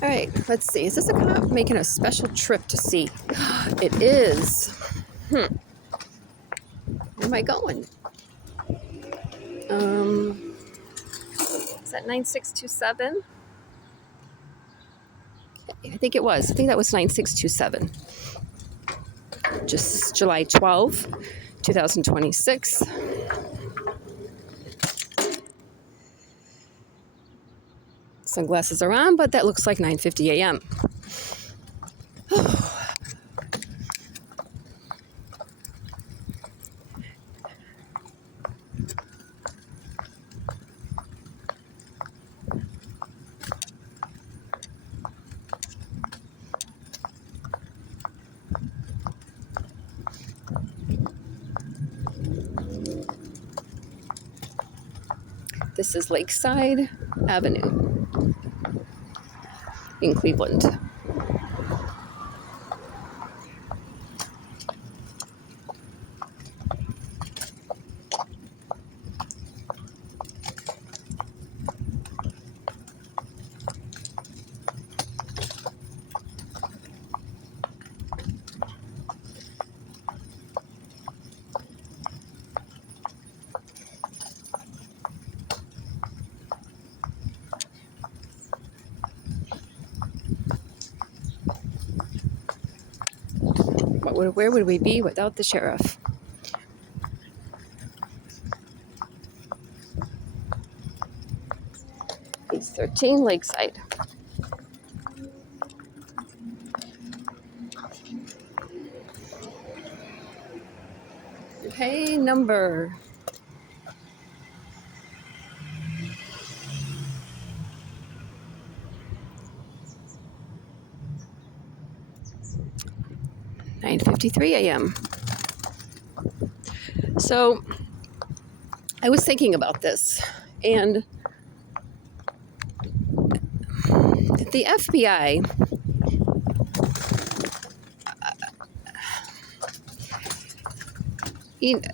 All right, let's see. Is this a cop making a special trip to see? It is. Where am I going? Is that 9627? I think it was. I think that was 9627. Just July 12, 2026. Sunglasses are on, but that looks like 9:50 a.m. This is Lakeside Avenue in Cleveland. Where would we be without the sheriff? It's 13 Lakeside. Okay, number. $9:53 a.m. So I was thinking about this, and the FBI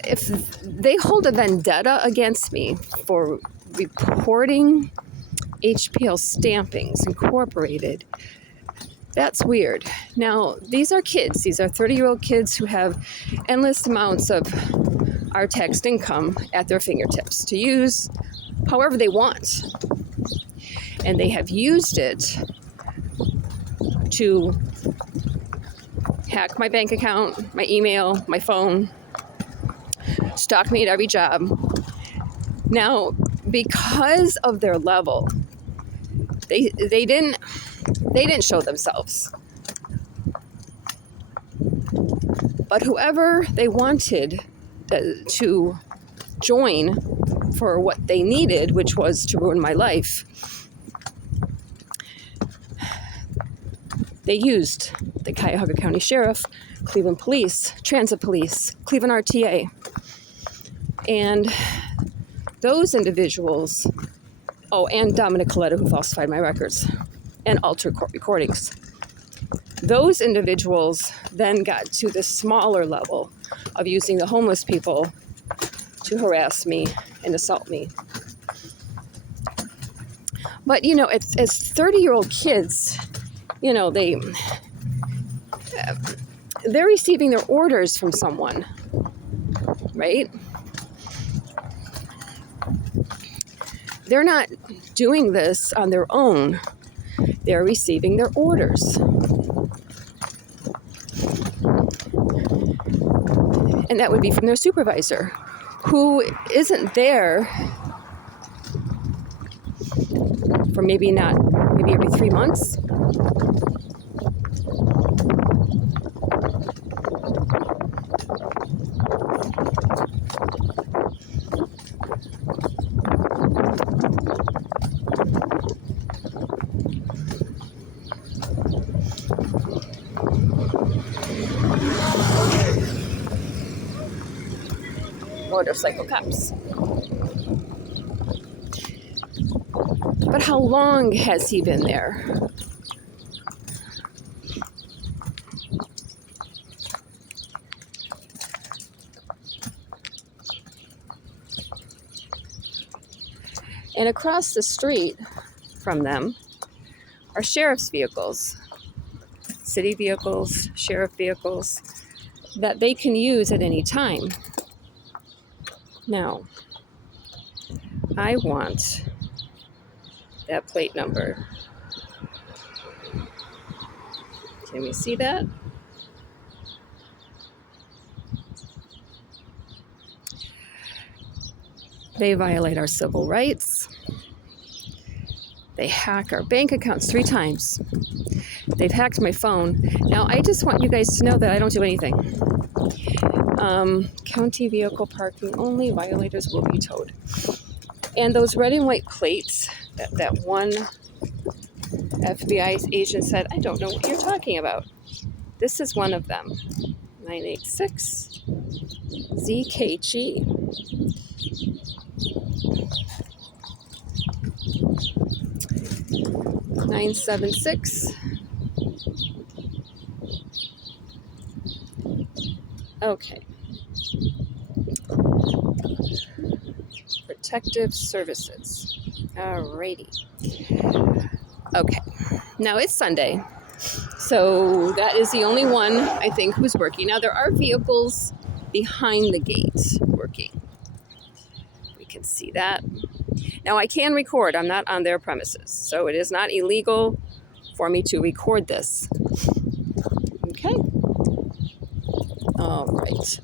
if they hold a vendetta against me for reporting HPL Stampings Incorporated, that's weird. Now, these are kids. These are 30-year-old kids who have endless amounts of our taxed income at their fingertips to use however they want. And they have used it to hack my bank account, my email, my phone, stalk me at every job. Now, because of their level, they didn't show themselves. But whoever they wanted to join for what they needed, which was to ruin my life, they used the Cuyahoga County Sheriff, Cleveland Police, Transit Police, Cleveland RTA. And those individuals, and Dominic Coletta, who falsified my records and altered court recordings. Those individuals then got to the smaller level of using the homeless people to harass me and assault me. But, as 30-year-old kids, they're receiving their orders from someone, right? They're not doing this on their own. They're receiving their orders. And that would be from their supervisor, who isn't there for maybe every 3 months. Motorcycle cops. But how long has he been there? And across the street from them are sheriff's vehicles, city vehicles, sheriff vehicles that they can use at any time. Now, I want that plate number. Can we see that? They violate our civil rights. They hack our bank accounts 3 times. They've hacked my phone. Now, I just want you guys to know that I don't do anything. County vehicle parking only, violators will be towed. And those red and white plates, that one FBI agent said, I don't know what you're talking about. This is one of them. 986 ZKG. $976. Okay. Protective Services. Alrighty. Okay. Now it's Sunday, so that is the only one I think who's working. Now there are vehicles behind the gate working. We can see that. Now I can record. I'm not on their premises, so it is not illegal for me to record this. Okay. All right.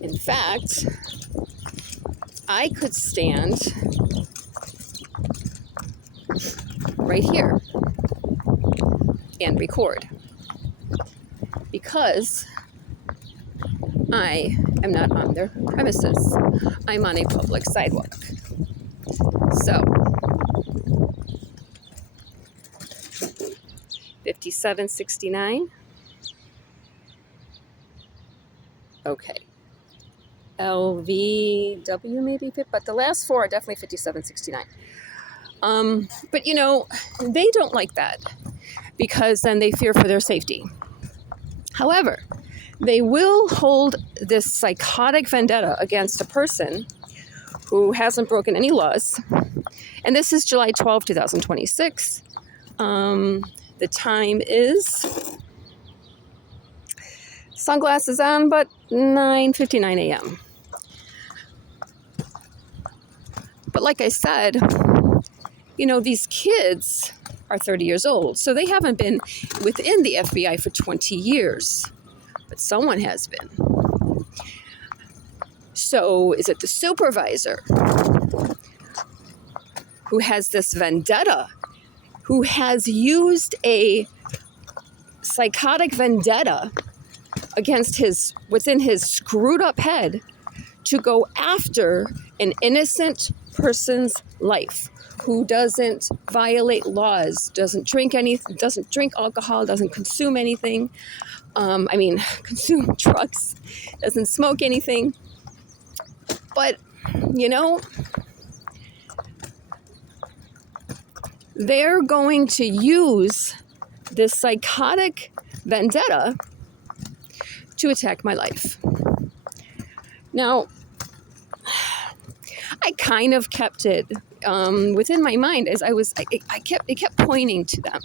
In fact, I could stand right here and record because I am not on their premises. I'm on a public sidewalk. So, 5769. Okay. LVW maybe, but the last 4 are definitely 5769. But you know, they don't like that because then they fear for their safety. However, they will hold this psychotic vendetta against a person who hasn't broken any laws. And this is July 12, 2026. The time is, sunglasses on, but 9:59 a.m. But like I said, you know, these kids are 30 years old, so they haven't been within the FBI for 20 years, but someone has been. So is it the supervisor who has this vendetta, who has used a psychotic vendetta against within his screwed up head to go after an innocent person's life, who doesn't violate laws, doesn't drink alcohol, doesn't consume anything, consume drugs, doesn't smoke anything. But, you know, they're going to use this psychotic vendetta to attack my life. Now, I kind of kept it within my mind as it kept pointing to them,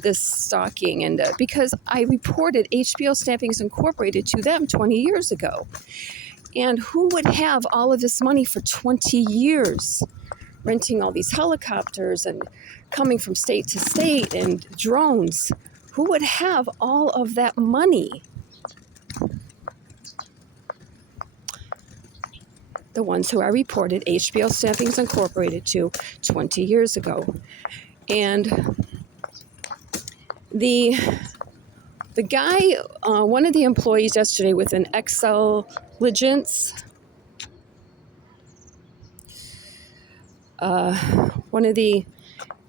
this stalking, and because I reported HPL Stampings Incorporated to them 20 years ago. And who would have all of this money for 20 years, renting all these helicopters and coming from state to state and drones? Who would have all of that money? The ones who I reported HPL Stampings Incorporated to 20 years ago. And the guy, one of the employees yesterday with an Excelligence, one of the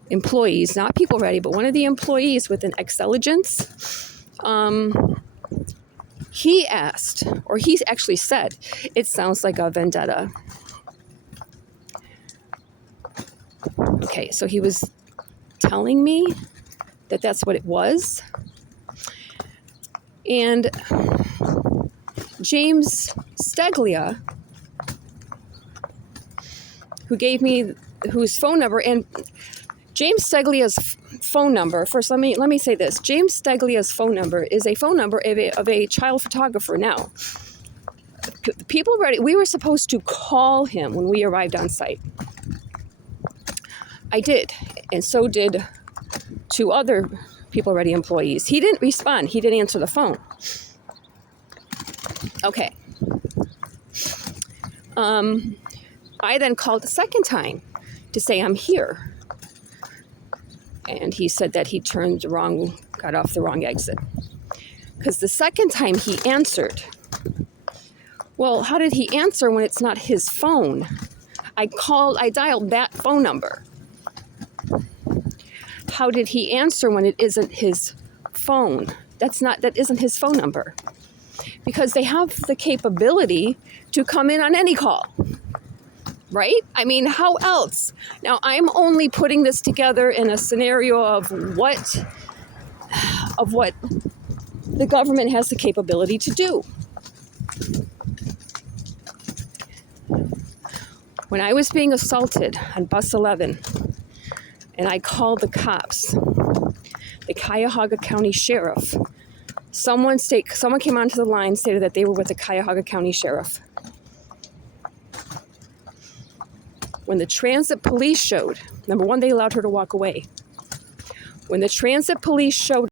employees, not People Ready, but one of the employees with an Excelligence, he asked, or he actually said, it sounds like a vendetta. Okay, so he was telling me that that's what it was. And James Steglia, who gave me whose phone number, and James Steglia's phone number, first let me say this. James Steglia's phone number is a phone number of a child photographer now. We were supposed to call him when we arrived on site. I did, and so did 2 other People Ready employees. He didn't respond. He didn't answer the phone. Okay. I then called the second time to say I'm here. And he said that he got off the wrong exit. Because the second time he answered, well, how did he answer when it's not his phone? I dialed that phone number. How did he answer when it isn't his phone? That isn't his phone number. Because they have the capability to come in on any call, right? I mean, how else? Now, I'm only putting this together in a scenario of what the government has the capability to do. When I was being assaulted on bus 11, and I called the cops, the Cuyahoga County Sheriff, someone came onto the line, stated that they were with the Cuyahoga County Sheriff. When the transit police showed, number one, they allowed her to walk away. When the transit police showed